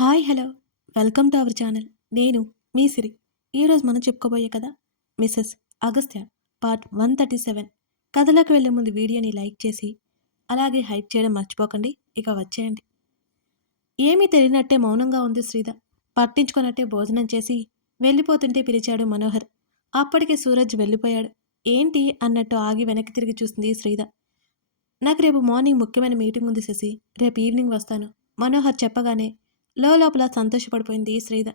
Hi hello welcome to our channel. నేను మీ సిరి. ఈరోజు మనం చెప్పుకోబోయే కథ మిస్సెస్ అగస్త్య పార్ట్ 137. కథలోకి వెళ్ళే ముందు వీడియోని లైక్ చేసి అలాగే హైప్ చేయడం మర్చిపోకండి. ఇక వచ్చేయండి. ఏమీ తెలియనట్టే మౌనంగా ఉంది శ్రీధ. పట్టించుకున్నట్టే భోజనం చేసి వెళ్ళిపోతుంటే పిలిచాడు మనోహర్. అప్పటికే సూరజ్ వెళ్ళిపోయాడు. ఏంటి అన్నట్టు ఆగి వెనక్కి తిరిగి చూస్తుంది శ్రీధ. నాకు రేపు మార్నింగ్ ముఖ్యమైన మీటింగ్ ఉంది శశి, రేపు ఈవినింగ్ వస్తాను మనోహర్ చెప్పగానే లోపల సంతోషపడిపోయింది శ్రీధ.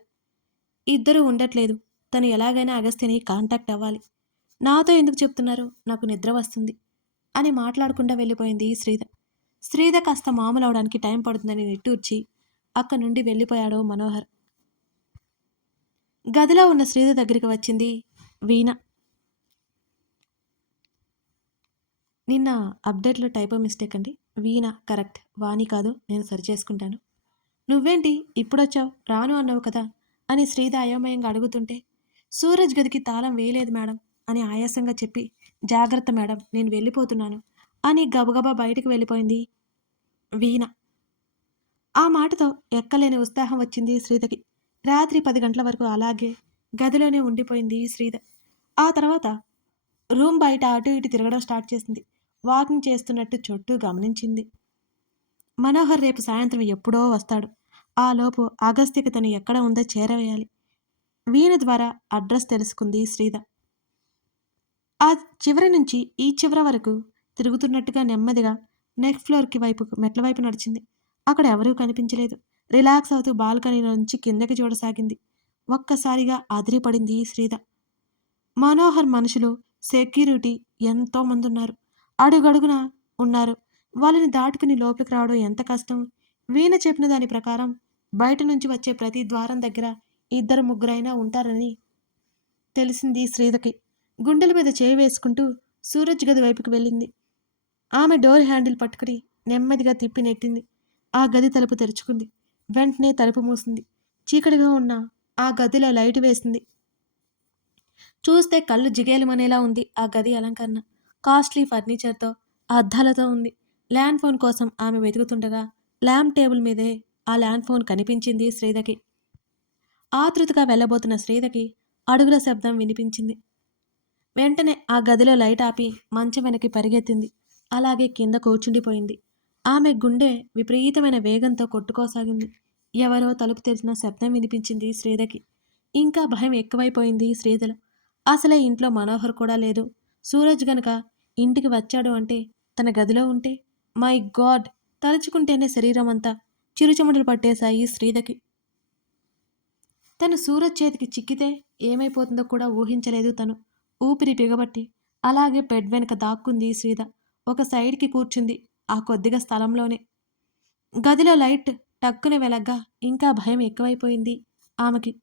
ఇద్దరూ ఉండట్లేదు, తను ఎలాగైనా అగస్త్యని కాంటాక్ట్ అవ్వాలి. నాతో ఎందుకు చెప్తున్నారు, నాకు నిద్ర వస్తుంది అని మాట్లాడకుండా వెళ్ళిపోయింది శ్రీధ. శ్రీధ కాస్త మామూలు అవడానికి టైం పడుతుందని నిట్టూర్చి అక్కడి నుండి వెళ్ళిపోయాడు మనోహర్. గదిలో ఉన్న శ్రీధ దగ్గరికి వచ్చింది వీణ. నిన్న అప్డేట్లో టైపో మిస్టేక్ అండి, వీణ కరెక్ట్, వాణి కాదు, నేను సరి చేసుకుంటాను. నువ్వేంటి ఇప్పుడొచ్చావు, రాను అన్నావు కదా అని శ్రీధ అయోమయంగా అడుగుతుంటే, సూరజ్ గదికి తాళం వేయలేదు మేడం అని ఆయాసంగా చెప్పి, జాగ్రత్త మేడం, నేను వెళ్ళిపోతున్నాను అని గబగబా బయటికి వెళ్ళిపోయింది వీణ. ఆ మాటతో ఎక్కలేని ఉత్సాహం వచ్చింది శ్రీధకి. రాత్రి 10 గంటల వరకు అలాగే గదిలోనే ఉండిపోయింది శ్రీధ. ఆ తర్వాత రూమ్ బయట అటు ఇటు తిరగడం స్టార్ట్ చేసింది. వాకింగ్ చేస్తున్నట్టు చుట్టూ గమనించింది. మనోహర్ రేపు సాయంత్రం ఎప్పుడో వస్తాడు. ఆలోపు అగస్త్యకి తను ఎక్కడ ఉందో చేరవేయాలి. వీణ ద్వారా అడ్రస్ తెలుసుకుంది శ్రీధ. ఆ చివరి నుంచి ఈ చివర వరకు తిరుగుతున్నట్టుగా నెమ్మదిగా నెక్స్ట్ ఫ్లోర్కి మెట్ల వైపు నడిచింది. అక్కడ ఎవరూ కనిపించలేదు. రిలాక్స్ అవుతూ బాల్కనీ నుంచి కిందకి చూడసాగింది. ఒక్కసారిగా అదిరిపడింది శ్రీధ. మనోహర్ మనుషులు, సెక్యూరిటీ ఎంతో మంది ఉన్నారు. అడుగడుగున ఉన్నారు. వాళ్ళని దాటుకుని లోపలికి రావడం ఎంత కష్టం. వీణ చెప్పిన దాని ప్రకారం బయట నుంచి వచ్చే ప్రతి ద్వారం దగ్గర ఇద్దరు ముగ్గురైనా ఉంటారని తెలిసింది శ్రీధకి. గుండెల మీద చేయి వేసుకుంటూ సూరజ్ గది వైపుకి వెళ్ళింది. ఆమె డోర్ హ్యాండిల్ పట్టుకుని నెమ్మదిగా తిప్పి నెట్టింది. ఆ గది తలుపు తెరుచుకుంది. వెంటనే తలుపు మూసింది. చీకటిగా ఉన్న ఆ గదిలో లైట్ వేసింది. చూస్తే కళ్ళు జిగేలుమనేలా ఉంది ఆ గది అలంకరణ. కాస్ట్లీ ఫర్నిచర్తో, అద్దాలతో ఉంది. ల్యాండ్ ఫోన్ కోసం ఆమె వెతుకుతుండగా ల్యాంప్ టేబుల్ మీదే ఆ ల్యాండ్ ఫోన్ కనిపించింది శ్రీధకి. ఆతృతగా వెళ్ళబోతున్న శ్రీధకి అడుగుల శబ్దం వినిపించింది. వెంటనే ఆ గదిలో లైట్ ఆపి మంచం వెనక్కి పరిగెత్తింది. అలాగే కింద కూర్చుండిపోయింది. ఆమె గుండె విపరీతమైన వేగంతో కొట్టుకోసాగింది. ఎవరో తలుపు తెరిచిన శబ్దం వినిపించింది శ్రీధకి. ఇంకా భయం ఎక్కువైపోయింది శ్రీధలో. అసలే ఇంట్లో మనోహర్ కూడా లేదు. సూరజ్ గనక ఇంటికి వచ్చాడు అంటే, తన గదిలో ఉంటే, మై గాడ్, తలుచుకుంటేనే శరీరం అంతా చిరుచెమటలు పట్టేశాయి శ్రీధకి. తను సూరజ్ చేతికి చిక్కితే ఏమైపోతుందో కూడా ఊహించలేదు తను. ఊపిరి బిగబట్టి అలాగే బెడ్ వెనక దాక్కుంది శ్రీధ. ఒక సైడ్కి కూర్చుంది ఆ కొద్దిగా స్థలంలోనే. గదిలో లైట్ టక్కున వెలగ్గా ఇంకా భయం ఎక్కువైపోయింది ఆమెకి.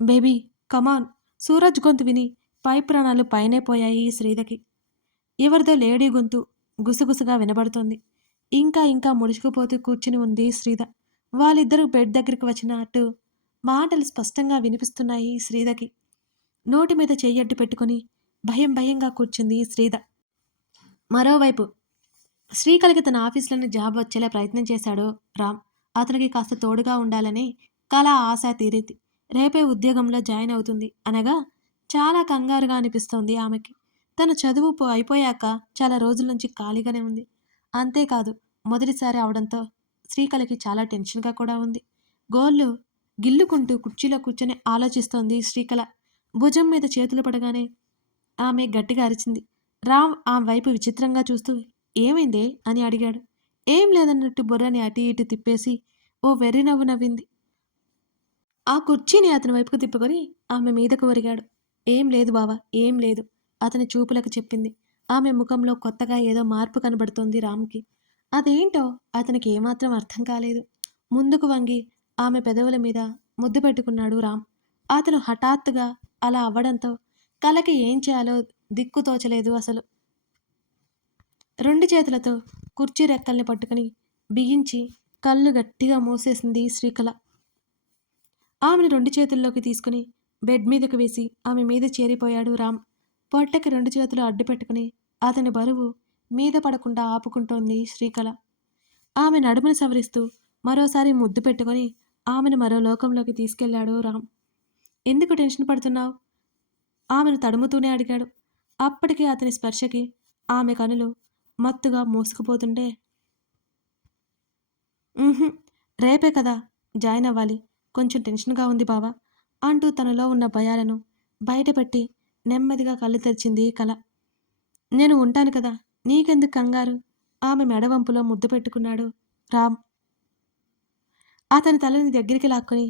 బేబీ కమాన్, సూరజ్ గొంతు విని పై ప్రాణాలు పైనే పోయాయి శ్రీధకి. ఎవరిదో లేడీ గొంతు గుసగుసగా వినబడుతోంది. ఇంకా ఇంకా ముడుచుకుపోతూ కూర్చుని ఉంది శ్రీధ. వాళ్ళిద్దరూ బెడ్ దగ్గరికి వచ్చినట్టు మాటలు స్పష్టంగా వినిపిస్తున్నాయి శ్రీధకి. నోటి మీద చెయ్యడ్డు పెట్టుకుని భయం భయంగా కూర్చుంది శ్రీధ. మరోవైపు శ్రీకళకి తన ఆఫీసులోని జాబ్ వచ్చేలా ప్రయత్నం చేశాడు రామ్. అతనికి కాస్త తోడుగా ఉండాలని కళ ఆశ తీరింది. రేపే ఉద్యోగంలో జాయిన్ అవుతుంది అనగా చాలా కంగారుగా అనిపిస్తోంది ఆమెకి. తన చదువు అయిపోయాక చాలా రోజుల నుంచి ఖాళీగానే ఉంది. అంతేకాదు, మొదటిసారి అవడంతో శ్రీకళకి చాలా టెన్షన్గా కూడా ఉంది. గోళ్ళు గిల్లుకుంటూ కుర్చీలో కూర్చొని ఆలోచిస్తోంది శ్రీకళ. భుజం మీద చేతులు పడగానే ఆమె గట్టిగా అరిచింది. రామ్ ఆమె వైపు విచిత్రంగా చూస్తూ ఏమైందే అని అడిగాడు. ఏం లేదన్నట్టు బుర్రని అటు ఇటు తిప్పేసి ఓ వెర్రి నవ్వు నవ్వింది. ఆ కుర్చీని అతని వైపుకు తిప్పుకొని ఆమె మీదకు ఒరిగాడు. ఏం లేదు బావా, ఏం లేదు, అతని చూపులకు చెప్పింది. ఆమె ముఖంలో కొత్తగా ఏదో మార్పు కనబడుతోంది రామ్కి. అదేంటో అతనికి ఏమాత్రం అర్థం కాలేదు. ముందుకు వంగి ఆమె పెదవుల మీద ముద్దు పెట్టుకున్నాడు రామ్. అతను హఠాత్తుగా అలా అవ్వడంతో కళకి ఏం చేయాలో దిక్కుతోచలేదు అసలు. రెండు చేతులతో కుర్చీ రెక్కల్ని పట్టుకుని బిగించి కళ్ళు గట్టిగా మూసేసింది శ్రీకళ. ఆమెను రెండు చేతుల్లోకి తీసుకుని బెడ్ మీదకు వేసి ఆమె మీద చేరిపోయాడు రామ్. పొట్టకి రెండు చేతులు అడ్డు పెట్టుకుని అతని బరువు మీద పడకుండా ఆపుకుంటోంది శ్రీకళ. ఆమె నడుమును సవరిస్తూ మరోసారి ముద్దు పెట్టుకొని ఆమెను మరో లోకంలోకి తీసుకెళ్ళాడు రామ్. ఎందుకు టెన్షన్ పడుతున్నావు? ఆమెను తడుముతూనే అడిగాడు. అప్పటికి అతని స్పర్శకి ఆమె కనులు మత్తుగా మూసుకుపోతుంటే, "ఉహుం, రేపే కదా జాయిన్ అవ్వాలి. కొంచెం టెన్షన్‌గా ఉంది బావా" అంటూ తనలో ఉన్న భయాలను బయటపెట్టి నెమ్మదిగా కళ్ళు తెరిచింది కల. "నేను ఉంటాను కదా! నీకెందుకు కంగారు?" ఆమె మెడవంపులో ముద్దు పెట్టుకున్నాడు రామ్. అతని తలని దగ్గరికి లాక్కొని,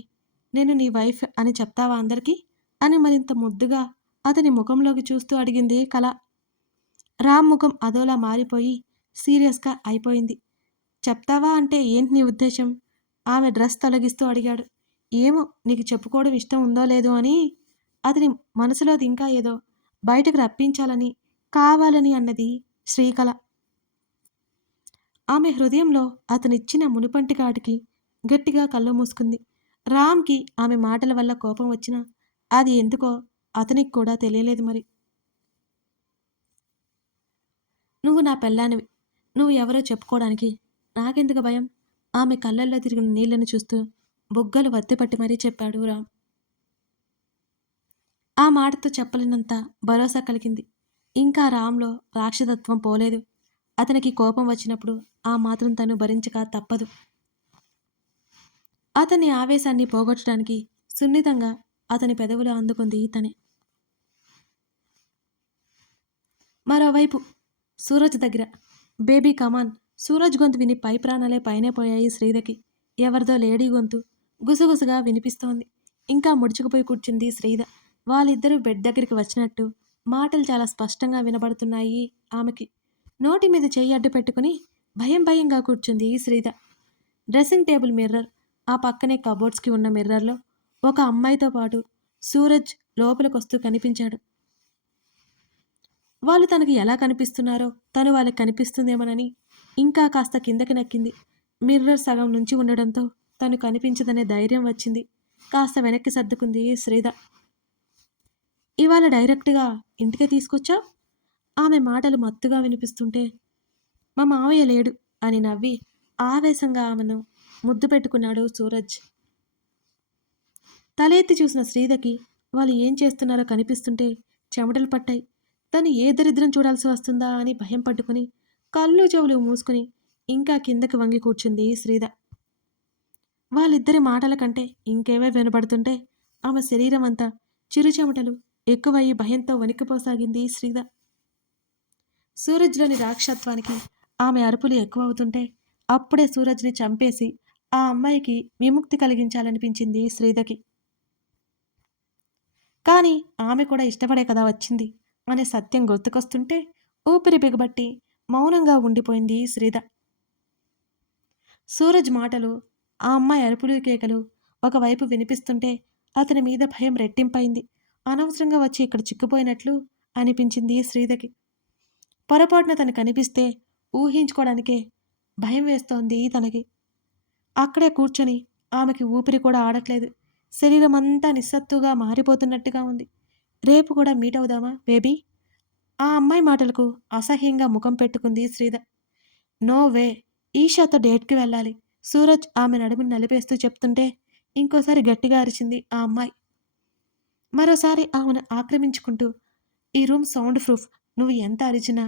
"నేను నీ వైఫ్ అని చెప్తావా అందరికీ?" అని మరింత ముద్దుగా అతని ముఖంలోకి చూస్తూ అడిగింది కల. రామ్ ముఖం అదోలా మారిపోయి సీరియస్‌గా అయిపోయింది. "చెప్తావా అంటే ఏంటి నీ ఉద్దేశం?" ఆమె డ్రెస్ తొలగిస్తూ అడిగాడు. "ఏమో నీకు చెప్పుకోవడం ఇష్టం ఉందో లేదో అని." అతని మనసులోది ఇంకా ఏదో బయటకు రప్పించాలని, కావాలని అన్నది శ్రీకళ. ఆమె హృదయంలో అతనిచ్చిన మునుపంటి కాటికి గట్టిగా కళ్ళు మూసుకుంది. రామ్‌కి ఆమె మాటల వల్ల కోపం వచ్చినా, అది ఎందుకో అతనికి కూడా తెలియలేదు మరి. "నువ్వు నా పెళ్ళానివి. నువ్వు ఎవరో చెప్పుకోవడానికి నాకెందుకు భయం?" ఆమె కళ్ళల్లో తిరిగిన నీళ్లను చూస్తూ బుగ్గలు వత్తిపట్టి మరీ చెప్పాడు రామ్. ఆ మాటతో చెప్పలేనంత భరోసా కలిగింది. ఇంకా రామ్‌లో రాక్షసత్వం పోలేదు. అతనికి కోపం వచ్చినప్పుడు ఆ మాత్రం తను భరించక తప్పదు. అతని ఆవేశాన్ని పోగొట్టడానికి సున్నితంగా అతని పెదవులు అందుకుంది తనే. మరోవైపు సూరజ్ దగ్గర, "బేబీ కమాన్." సూరజ్ గొంతు విని పై ప్రాణాలే పైనే పోయాయి శ్రీధకి. ఎవరిదో లేడీ గొంతు గుసగుసగా వినిపిస్తోంది. ఇంకా ముడుచుకుపోయి కూర్చుంది శ్రీధ. వాళ్ళిద్దరూ బెడ్ దగ్గరికి వచ్చినట్టు మాటలు చాలా స్పష్టంగా వినబడుతున్నాయి ఆమెకి. నోటి మీద చెయ్యి అడ్డు పెట్టుకుని భయం భయంగా కూర్చుంది శ్రీధ. డ్రెస్సింగ్ టేబుల్ మిర్రర్, ఆ పక్కనే కబోర్డ్స్‌కి ఉన్న మిర్రర్‌లో ఒక అమ్మాయితో పాటు సూరజ్ లోపలికొస్తూ కనిపించాడు. వాళ్ళు తనకి ఎలా కనిపిస్తున్నారో తను వాళ్ళకి కనిపిస్తుందేమోనని ఇంకా కాస్త కిందకి నక్కింది. మిర్రర్ సగం నుంచి ఉండడంతో తను కనిపించదనే ధైర్యం వచ్చింది. కాస్త వెనక్కి సర్దుకుంది శ్రీధ. "ఇవాళ డైరెక్ట్‌గా ఇంటికే తీసుకొచ్చావ్?" ఆమె మాటలు మత్తుగా వినిపిస్తుంటే, "మా మావయ్య లేడు" అని నవ్వి ఆవేశంగా ఆమెను ముద్దు పెట్టుకున్నాడు సూరజ్. తల ఎత్తి చూసిన శ్రీధకి వాళ్ళు ఏం చేస్తున్నారో కనిపిస్తుంటే చెమటలు పట్టాయి. తను ఏ దరిద్రం చూడాల్సి వస్తుందా అని భయం పట్టుకుని కళ్ళు చెవులు మూసుకుని ఇంకా కిందకి వంగి కూర్చుంది శ్రీధ. వాళ్ళిద్దరి మాటల కంటే ఇంకేవే వినబడుతుంటే ఆమె శరీరం అంతా చిరు చెమటలు ఎక్కువయ్యి భయంతో వణికిపోసాగింది శ్రీధ. సూరజ్లోని రాక్షసత్వానికి ఆమె అరుపులు ఎక్కువవుతుంటే అప్పుడే సూరజ్ని చంపేసి ఆ అమ్మాయికి విముక్తి కలిగించాలనిపించింది శ్రీధకి. కానీ ఆమె కూడా ఇష్టపడే కదా వచ్చింది అనే సత్యం గుర్తుకొస్తుంటే ఊపిరి బిగబట్టి మౌనంగా ఉండిపోయింది శ్రీధ. సూరజ్ మాటలు, ఆ అమ్మాయి అరుపులు కేకలు ఒకవైపు వినిపిస్తుంటే అతని మీద భయం రెట్టింపైంది. అనవసరంగా వచ్చి ఇక్కడ చిక్కుపోయినట్లు అనిపించింది శ్రీధకి. పొరపాటున తను కనిపిస్తే ఊహించుకోవడానికే భయం వేస్తోంది తనకి. అక్కడే కూర్చొని ఆమెకి ఊపిరి కూడా ఆడట్లేదు. శరీరమంతా నిస్సత్తుగా మారిపోతున్నట్టుగా ఉంది. "రేపు కూడా మీట్ అవుదామా బేబీ?" ఆ అమ్మాయి మాటలకు అసహ్యంగా ముఖం పెట్టుకుంది శ్రీధ. "నో వే, ఈషాతో డేట్‌కి వెళ్ళాలి." సూరజ్ ఆమె నడుముని నలిపేస్తూ చెప్తుంటే ఇంకోసారి గట్టిగా అరిచింది ఆ అమ్మాయి. మరోసారి ఆమెను ఆక్రమించుకుంటూ, "ఈ రూమ్ సౌండ్ ప్రూఫ్. నువ్వు ఎంత అరిచినా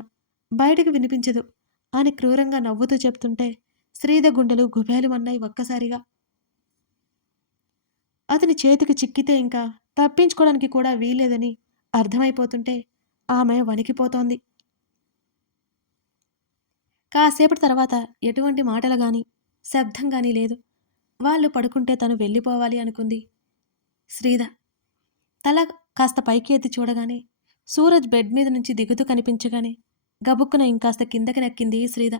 బయటకు వినిపించదు" అని క్రూరంగా నవ్వుతూ చెప్తుంటే శ్రీధ గుండెలు గుబేలుమన్నాయి ఒక్కసారిగా. అతని చేతికి చిక్కితే ఇంకా తప్పించుకోవడానికి కూడా వీల్లేదని అర్థమైపోతుంటే ఆమె వణికిపోతోంది. కాసేపటి తర్వాత ఎటువంటి మాటలు గాని, శబ్దం గాని లేదు. వాళ్ళు పడుకుంటే తను వెళ్ళిపోవాలి అనుకుంది శ్రీధ. తల కాస్త పైకి ఎత్తి చూడగానే సూరజ్ బెడ్ మీద నుంచి దిగుతూ కనిపించగానే గబుక్కున ఇంకాస్త కిందకి నక్కింది శ్రీధ.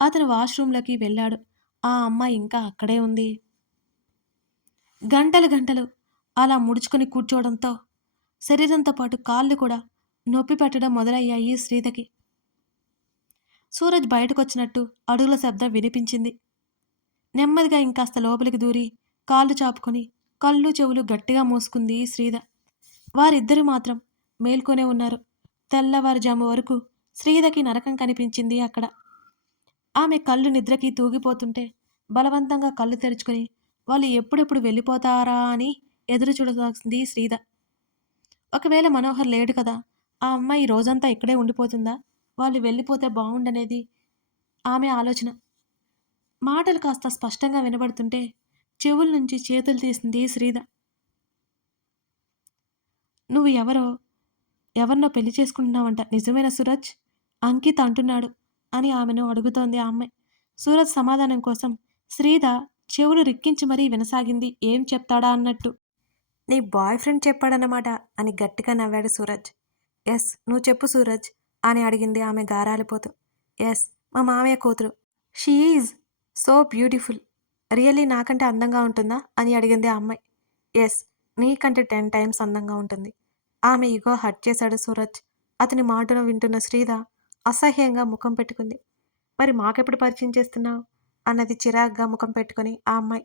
అతను వాష్రూంలోకి వెళ్ళాడు. ఆ అమ్మాయి ఇంకా అక్కడే ఉంది. గంటలు గంటలు అలా ముడుచుకొని కూర్చోవడంతో శరీరంతో పాటు కాళ్ళు కూడా నొప్పి పెట్టడం మొదలయ్యాయి శ్రీధకి. సూరజ్ బయటకొచ్చినట్టు అడుగుల శబ్దం వినిపించింది. నెమ్మదిగా ఇంకాస్త లోపలికి దూరి కాళ్ళు చాపుకొని కళ్ళు చెవులు గట్టిగా మూసుకుంది శ్రీధ. వారిద్దరూ మాత్రం మేల్కొనే ఉన్నారు. తెల్లవారుజాము వరకు శ్రీధకి నరకం కనిపించింది అక్కడ. ఆమె కళ్ళు నిద్రకి తూగిపోతుంటే బలవంతంగా కళ్ళు తెరుచుకుని వాళ్ళు ఎప్పుడెప్పుడు వెళ్ళిపోతారా అని ఎదురు చూడాల్సింది శ్రీద. ఒకవేళ మనోహర్ లేడు కదా! ఆ అమ్మాయి రోజంతా ఇక్కడే ఉండిపోతుందా? వాళ్ళు వెళ్ళిపోతే బావుండనేది ఆమె ఆలోచన. మాటలు కాస్త స్పష్టంగా వినబడుతుంటే చెవుల నుంచి చేతులు తీసింది శ్రీద. "నువ్వు ఎవరినో పెళ్లి చేసుకుంటున్నావంట. నిజమేనా సూరజ్?" అంకిత్ అంటున్నాడు అని ఆమెను అడుగుతోంది ఆ అమ్మాయి. సూరజ్ సమాధానం కోసం శ్రీద చెవులు రిక్కించి మరీ వినసాగింది ఏం చెప్తాడా అన్నట్టు. "నీ బాయ్ ఫ్రెండ్ చెప్పాడన్నమాట" అని గట్టిగా నవ్వాడు సూరజ్. "యెస్. నువ్వు చెప్పు సూరజ్" అని అడిగింది ఆమె గారాలిపోతూ. "యెస్. మా మామయ్య కూతురు. She is so beautiful. Really నాకంటే అందంగా ఉంటుందా?" అని అడిగింది ఆ అమ్మాయి. "యెస్. నీకంటే 10 టైమ్స్ అందంగా ఉంటుంది." ఆమె ఇగో హర్ట్ చేశాడు సూరజ్. అతని మాటలు వింటున్న శ్రీద అసహ్యంగా ముఖం పెట్టుకుంది. "మరి మాకెప్పుడు పరిచయం చేస్తున్నావు?" అన్నది చిరాగ్గా ముఖం పెట్టుకొని ఆ అమ్మాయి.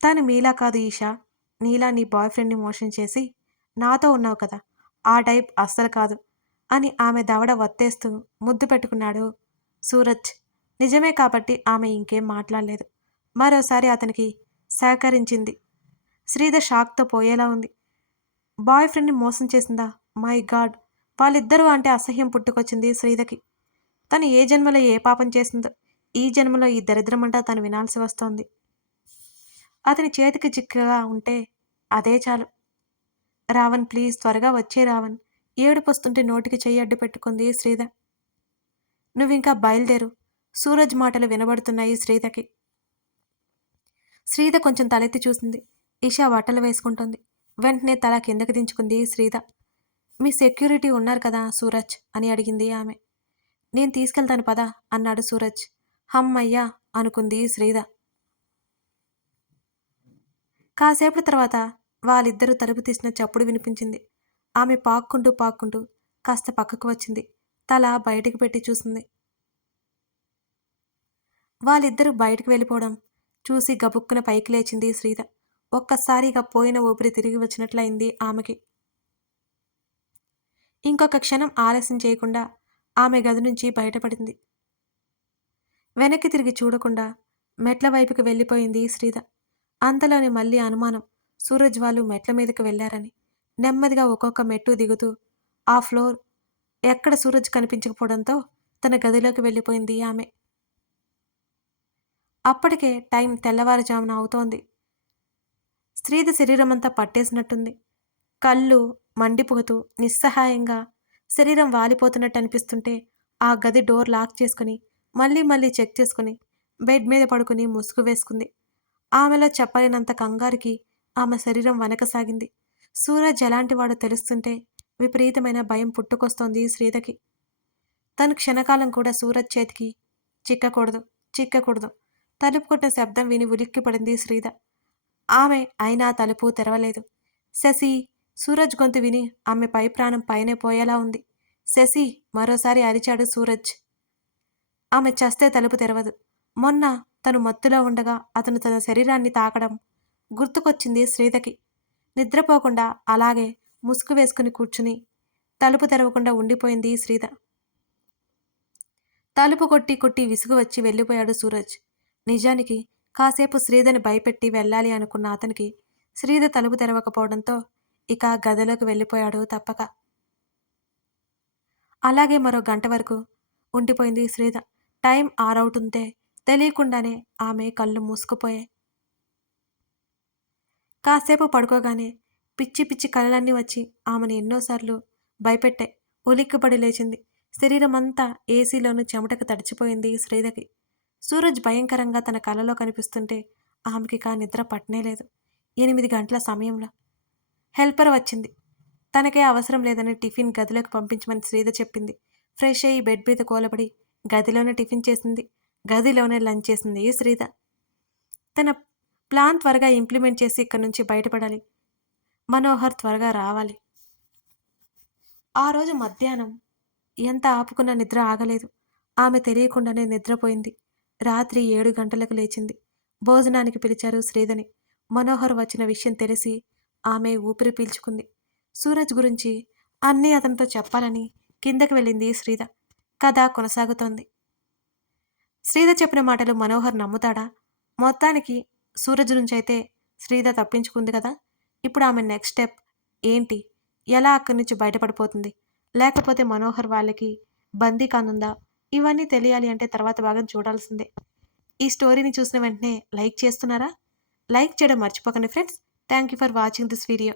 "తను మీలా కాదు ఈషా. నీలా నీ బాయ్ ఫ్రెండ్‌ని మోసం చేసి నాతో ఉన్నావు కదా! ఆ టైప్ అస్సలు కాదు" అని ఆమె దవడ వత్తేస్తూ ముద్దు పెట్టుకున్నాడు సూరజ్. నిజమే కాబట్టి ఆమె ఇంకేం మాట్లాడలేదు. మరోసారి అతనికి సహకరించింది. శ్రీధర్ షాక్‌తో పోయేలా ఉంది. బాయ్ ఫ్రెండ్‌ని మోసం చేసిందా? My God! వాళ్ళిద్దరూ అంటే అసహ్యం పుట్టుకొచ్చింది శ్రీధకి. తను ఏ జన్మలో ఏ పాపం చేసిందో, ఈ జన్మలో ఈ దరిద్రమంతా తను వినాల్సి వస్తోంది. అతని చేతికి చిక్కగా ఉంటే అదే చాలు. రావణ్ ప్లీజ్ త్వరగా వచ్చేయ్ రావణ్. ఏడుపొస్తుంటే నోటికి చెయ్యి అడ్డు పెట్టుకుంది శ్రీధ. నువ్వింకా బయలుదేరు. సూరజ్ మాటలు వినబడుతున్నాయి శ్రీధకి. శ్రీధ కొంచెం తలెత్తి చూసింది. ఇషా బట్టలు వేసుకుంటోంది. వెంటనే తల కిందకి దించుకుంది శ్రీధ. మీ సెక్యూరిటీ ఉన్నారు కదా సూరజ్ అని అడిగింది ఆమె. నేను తీసుకెళ్తాను పద అన్నాడు సూరజ్. హమ్మయ్యా అనుకుంది శ్రీధ. కాసేపటి తర్వాత వాళ్ళిద్దరూ తలుపు తీసిన చప్పుడు వినిపించింది. ఆమె పాక్కుంటూ కాస్త పక్కకు వచ్చింది. తల బయటికి పెట్టి చూసింది. వాళ్ళిద్దరూ బయటికి వెళ్ళిపోవడం చూసి గబుక్కున పైకి లేచింది శ్రీధ. ఒక్కసారిగా పోయిన ఊపిరి తిరిగి వచ్చినట్లయింది ఆమెకి. ఇంకొక క్షణం ఆలస్యం చేయకుండా ఆమె గది నుంచి బయటపడింది. వెనక్కి తిరిగి చూడకుండా మెట్ల వైపుకి వెళ్ళిపోయింది శ్రీధ. అంతలోనే మళ్ళీ అనుమానం. సూరజ్ వాళ్ళు మెట్ల మీదకి వెళ్లారని. నెమ్మదిగా ఒక్కొక్క మెట్టు దిగుతూ ఆ ఫ్లోర్ ఎక్కడ సూరజ్ కనిపించకపోవడంతో తన గదిలోకి వెళ్ళిపోయింది ఆమె. అప్పటికే టైం తెల్లవారుజామున అవుతోంది. శ్రీధ శరీరమంతా పట్టేసినట్టుంది. కళ్ళు మండిపోతూ నిస్సహాయంగా శరీరం వాలిపోతున్నట్టు అనిపిస్తుంటే ఆ గది డోర్ లాక్ చేసుకుని మళ్ళీ చెక్ చేసుకుని బెడ్ మీద పడుకుని ముసుగు వేసుకుంది. ఆమెలో చెప్పలేనంత కంగారుకి ఆమె శరీరం వణకసాగింది. సూరజ్ ఎలాంటివాడో తెలుస్తుంటే విపరీతమైన భయం పుట్టుకొస్తోంది శ్రీధకి. తను క్షణకాలం కూడా సూరజ్ చేతికి చిక్కకూడదు చిక్కకూడదు. తలుపు కొట్టిన శబ్దం విని ఉలిక్కిపడింది శ్రీధ. ఆమె అయినా తలుపు తెరవలేదు. శశి! సూరజ్ గొంతు విని ఆమె పై ప్రాణం పైనే పోయేలా ఉంది. శశి! మరోసారి అరిచాడు సూరజ్. ఆమె చస్తే తలుపు తెరవదు. మొన్న తను మత్తులో ఉండగా అతను తన శరీరాన్ని తాకడం గుర్తుకొచ్చింది శ్రీధకి. నిద్రపోకుండా అలాగే ముసుగు వేసుకుని కూర్చుని తలుపు తెరవకుండా ఉండిపోయింది శ్రీధ. తలుపు కొట్టి విసుగు వచ్చి వెళ్ళిపోయాడు సూరజ్. నిజానికి కాసేపు శ్రీధని భయపెట్టి వెళ్ళాలి అనుకున్న అతనికి శ్రీధ తలుపు తెరవకపోవడంతో ఇక గదిలోకి వెళ్ళిపోయాడు తప్పక. అలాగే మరో గంట వరకు ఉండిపోయింది శ్రీధ. టైం 6 అవుతుంటే తెలియకుండానే ఆమె కళ్ళు మూసుకుపోయాయి. కాసేపు పడుకోగానే పిచ్చి కలలన్నీ వచ్చి ఆమెను ఎన్నోసార్లు భయపెట్టాయి. ఉలిక్కిపడి లేచింది. శరీరమంతా ఏసీలోని చెమటకు తడిచిపోయింది శ్రీధకి. సూరజ్ భయంకరంగా తన కలలో కనిపిస్తుంటే ఆమెకిక నిద్ర పట్టనేలేదు. 8 గంటల సమయంలో హెల్పర్ వచ్చింది. తనకే అవసరం లేదని టిఫిన్ గదిలోకి పంపించమని శ్రీధ చెప్పింది. ఫ్రెష్ అయ్యి బెడ్ మీద కూలబడి గదిలోనే టిఫిన్ చేసింది. గదిలోనే లంచ్ చేసింది శ్రీధ. తన ప్లాన్ త్వరగా ఇంప్లిమెంట్ చేసి ఇక్కడి నుంచి బయటపడాలి. మనోహర్ త్వరగా రావాలి. ఆ రోజు మధ్యాహ్నం ఎంత ఆపుకున్నా నిద్ర ఆగలేదు. ఆమె తెలియకుండానే నిద్రపోయింది. రాత్రి 7 గంటలకు లేచింది. భోజనానికి పిలిచారు శ్రీధని. మనోహర్ వచ్చిన విషయం తెలిసి ఆమె ఊపిరి పీల్చుకుంది. సూరజ్ గురించి అన్నీ అతనితో చెప్పాలని కిందకి వెళ్ళింది శ్రీధ. కథ కొనసాగుతోంది. శ్రీధ చెప్పిన మాటలు మనోహర్ నమ్ముతాడా? మొత్తానికి సూరజ్ నుంచైతే శ్రీధ తప్పించుకుంది కదా! ఇప్పుడు ఆమె నెక్స్ట్ స్టెప్ ఏంటి? ఎలా అక్కడి నుంచి బయటపడిపోతుంది? లేకపోతే మనోహర్ వాళ్ళకి బందీ కానుందా? ఇవన్నీ తెలియాలి అంటే తర్వాత భాగం చూడాల్సిందే. ఈ స్టోరీని చూసిన వెంటనే లైక్ చేస్తున్నారా? లైక్ చేయడం మర్చిపోకండి friends. Thank you for watching this video.